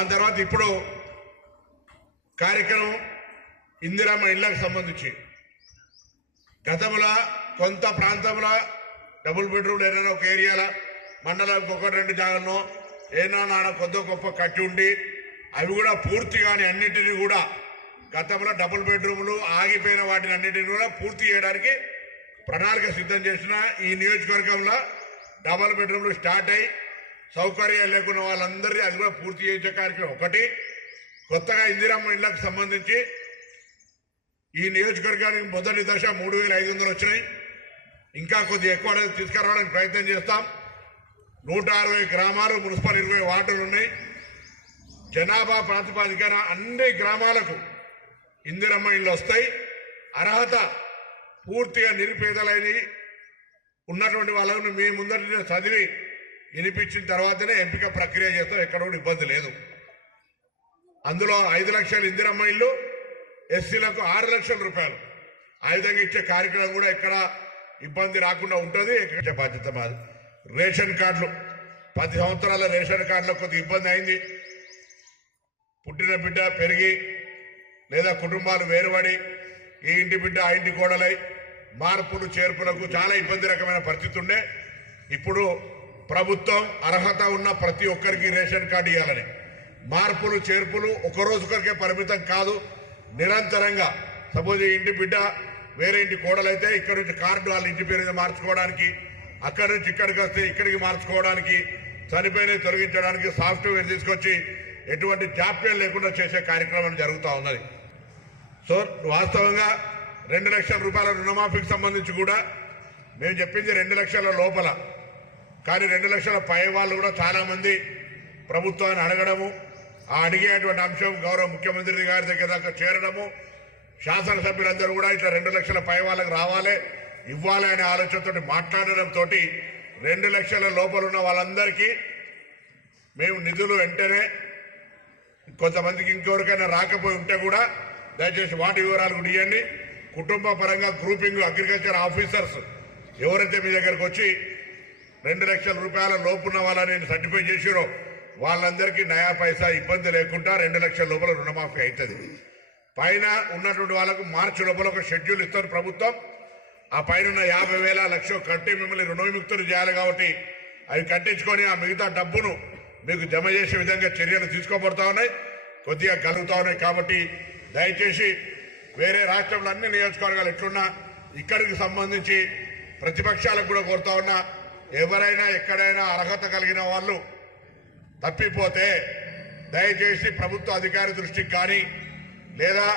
దాని తర్వాత ఇప్పుడు కార్యక్రమం ఇందిరమ్మ ఇళ్లకు సంబంధించి గతంలో కొంత ప్రాంతంలో డబుల్ బెడ్రూమ్ ఏదైనా ఒక ఏరియాలో మండలానికి ఒకటి రెండు జాగాలను ఏనా నాన్న కొద్ది గొప్ప కట్టి ఉండి అవి కూడా పూర్తిగాని అన్నింటినీ కూడా గతంలో డబుల్ బెడ్రూమ్లు ఆగిపోయిన వాటిని అన్నింటినీ కూడా పూర్తి చేయడానికి ప్రణాళిక సిద్ధం చేసిన ఈ నియోజకవర్గంలో డబుల్ బెడ్రూమ్లు స్టార్ట్ అయ్యి సౌకర్యాలు లేకున్న వాళ్ళందరినీ అది కూడా పూర్తి చేసే కార్యక్రమం ఒకటి. కొత్తగా ఇందిరమ్మ ఇళ్లకు సంబంధించి ఈ నియోజకవర్గానికి మొదటి దశ 3,500 వచ్చినాయి. ఇంకా కొద్దిగా ఎక్కువ తీసుకురావడానికి ప్రయత్నం చేస్తాం. 160 గ్రామాలు, మున్సిపల్ 20 వార్డులు ఉన్నాయి. జనాభా ప్రాతిపదికన అన్ని గ్రామాలకు ఇందిరమ్మ ఇళ్ళు వస్తాయి. అర్హత పూర్తిగా నిరుపేదలైన ఉన్నటువంటి వాళ్ళను మీ ముందర చదివి వినిపించిన తర్వాతనే ఎంపిక ప్రక్రియ చేస్తాం. ఎక్కడ కూడా ఇబ్బంది లేదు. అందులో 5 లక్షల ఇందిరమ్మ ఇళ్ళు, ఎస్సీలకు 6 లక్షల రూపాయలు ఆ విధంగా ఇచ్చే కార్యక్రమం కూడా ఎక్కడ ఇబ్బంది రాకుండా ఉంటుంది. ఎక్కడ బాధ్యత మాది. రేషన్ కార్డులు 10 సంవత్సరాల రేషన్ కార్డులో కొద్దిగా ఇబ్బంది అయింది. పుట్టిన బిడ్డ పెరిగి లేదా కుటుంబాలు వేరుపడి ఈ ఇంటి బిడ్డ ఆ ఇంటి కోడలై మార్పులు చేర్పులకు చాలా ఇబ్బంది రకమైన పరిస్థితి ఉండే. ఇప్పుడు ప్రభుత్వం అర్హత ఉన్న ప్రతి ఒక్కరికి రేషన్ కార్డు ఇవ్వాలని, మార్పులు చేర్పులు ఒకరోజుకొరికే పరిమితం కాదు, నిరంతరంగా. సపోజ్ ఈ ఇంటి బిడ్డ వేరే ఇంటి కోడలైతే ఇక్కడ నుంచి కార్డు వాళ్ళ ఇంటి పేరు మీద మార్చుకోవడానికి, అక్కడి నుంచి ఇక్కడికి వస్తే ఇక్కడికి మార్చుకోవడానికి, చనిపోయినవి తొలగించడానికి సాఫ్ట్వేర్ తీసుకొచ్చి ఎటువంటి జాప్యం లేకుండా చేసే కార్యక్రమం జరుగుతూ ఉన్నది. సో వాస్తవంగా 2 లక్షల రూపాయల రుణమాఫీకి సంబంధించి కూడా మేము చెప్పింది 2 లక్షల లోపల, కానీ 2 లక్షల పై వాళ్ళు కూడా చాలా మంది ప్రభుత్వాన్ని అడగడము, ఆ అడిగేటువంటి అంశం గౌరవ ముఖ్యమంత్రి గారి దగ్గర దాకా చేరడము, శాసనసభ్యులందరూ కూడా ఇట్లా 2 లక్షల పై వాళ్ళకి రావాలి ఇవ్వాలి అనే ఆలోచనతో మాట్లాడడంతో 2 లక్షల లోపల ఉన్న వాళ్ళందరికీ మేము నిధులు వెంటనే, కొంతమందికి ఇంకెవరికైనా రాకపోయి ఉంటే కూడా దయచేసి వాటి వివరాలు కూడా ఇవ్వండి. కుటుంబ పరంగా గ్రూపింగ్ అగ్రికల్చర్ ఆఫీసర్స్ ఎవరైతే మీ దగ్గరకు వచ్చి 2 లక్షల రూపాయల లోపున్న వాళ్ళని సర్టిఫై చేసిరో వాళ్ళందరికీ నయా పైసా ఇబ్బంది లేకుండా 2 లక్షల లోపల రుణమాఫీ అవుతుంది. పైన ఉన్నటువంటి వాళ్ళకు మార్చి లోపల ఒక షెడ్యూల్ ఇస్తారు ప్రభుత్వం. ఆ పైన 50,000 లక్ష కట్టి మిమ్మల్ని రుణ విముక్తులు చేయాలి కాబట్టి అవి కట్టించుకొని ఆ మిగతా డబ్బును మీకు జమ చేసే విధంగా చర్యలు తీసుకోబడతా ఉన్నాయి, కొద్దిగా కలుగుతా ఉన్నాయి. కాబట్టి దయచేసి వేరే రాష్ట్రంలో అన్ని నియోజకవర్గాలు ఎట్లున్నా ఇక్కడికి సంబంధించి ప్రతిపక్షాలకు కూడా కోరుతా ఉన్నా, ఎవరైనా ఎక్కడైనా అర్హత కలిగిన వాళ్ళు తప్పిపోతే దయచేసి ప్రభుత్వ అధికారి దృష్టికి కానీ లేదా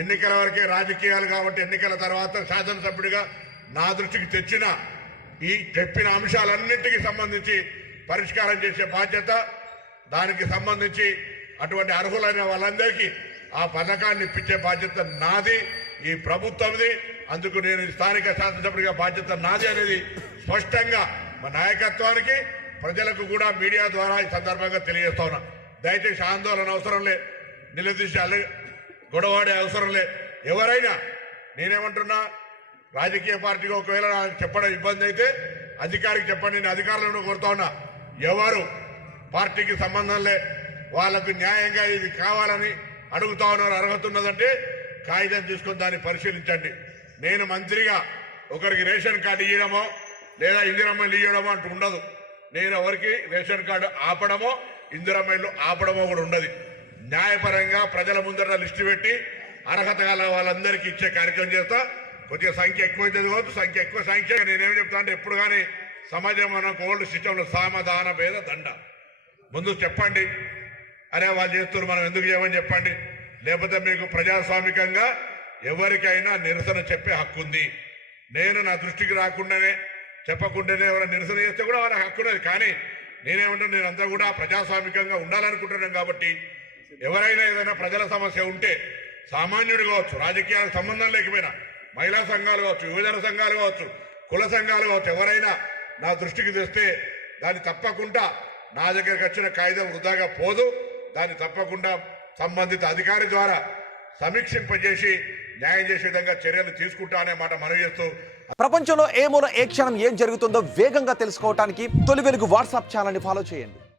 ఎన్నికల వరకే రాజకీయాలు కాబట్టి ఎన్నికల తర్వాత శాసనసభ్యుడిగా నా దృష్టికి తెచ్చిన ఈ చెప్పిన అంశాలన్నింటికి సంబంధించి పరిష్కారం చేసే బాధ్యత, దానికి సంబంధించి అటువంటి అర్హులైన వాళ్ళందరికీ ఆ పథకాన్ని ఇప్పించే బాధ్యత నాది, ఈ ప్రభుత్వంది. అందుకు నేను స్థానిక శాసనసభ్యుడిగా బాధ్యత నాది అనేది స్పష్టంగా మా నాయకత్వానికి ప్రజలకు కూడా మీడియా ద్వారా ఈ సందర్భంగా తెలియజేస్తా ఉన్నా. దయచేసి ఆందోళన అవసరం లే, నిలదీసి గొడవాడే అవసరం లే. ఎవరైనా నేనేమంటున్నా, రాజకీయ పార్టీగా ఒకవేళ చెప్పడం ఇబ్బంది అయితే అధికారికి చెప్పండి. నేను అధికారులను కోరుతా ఉన్నా, ఎవరు పార్టీకి సంబంధం లే, వాళ్ళకు న్యాయంగా ఇది కావాలని అడుగుతా ఉన్నారు, అర్హత ఉన్నదంటే కాగితం తీసుకొని దాన్ని పరిశీలించండి. నేను మంత్రిగా ఒకరికి రేషన్ కార్డు ఇవ్వడమో లేదా ఇందిరమ్మలు ఇవ్వడమో అంటూ ఉండదు. నేను ఎవరికి రేషన్ కార్డు ఆపడమో ఇందిరమ్మలు ఆపడమో కూడా ఉండదు. న్యాయపరంగా ప్రజల ముందర లిస్టు పెట్టి అర్హత గల వాళ్ళందరికీ ఇచ్చే కార్యక్రమం చేస్తా. కొద్దిగా సంఖ్య ఎక్కువైతుంది కావచ్చు, సంఖ్య ఎక్కువ సంఖ్య. నేనేం చెప్తా అంటే ఎప్పుడు కానీ సమాజం మనకు ఓల్డ్ సిస్టంలో సామధాన భేద దండ. ముందు చెప్పండి, అరే వాళ్ళు చేస్తున్నారు మనం ఎందుకు చేయమని చెప్పండి. లేకపోతే మీకు ప్రజాస్వామికంగా ఎవరికైనా నిరసన చెప్పే హక్కు ఉంది. నేను నా దృష్టికి రాకుండానే చెప్పకుండానే ఎవరైనా నిరసన చేస్తే కూడా వాళ్ళ హక్కు ఉన్నది. కానీ నేనేమంటున్నా, నేనంతా కూడా ప్రజాస్వామికంగా ఉండాలనుకుంటున్నాను. కాబట్టి ఎవరైనా ఏదైనా ప్రజల సమస్య ఉంటే సామాన్యుడు కావచ్చు, రాజకీయాలకు సంబంధం లేకపోయినా మహిళా సంఘాలు కావచ్చు, యువజన సంఘాలు కావచ్చు, కుల సంఘాలు కావచ్చు, ఎవరైనా నా దృష్టికి తెస్తే దాన్ని తప్పకుండా నా దగ్గరికి వచ్చిన కాగితం వృధాగా పోదు. దాన్ని తప్పకుండా సంబంధిత అధికారి ద్వారా సమీక్షింపజేసి న్యాయం చేసే విధంగా చర్యలు తీసుకుంటా అనే మాట మనవి చేస్తూ, ప్రపంచంలో ఏ మూల ఏ క్షణం ఏం జరుగుతుందో వేగంగా తెలుసుకోవడానికి తొలి వెలుగు వాట్సాప్ ఛానల్ని ఫాలో చేయండి.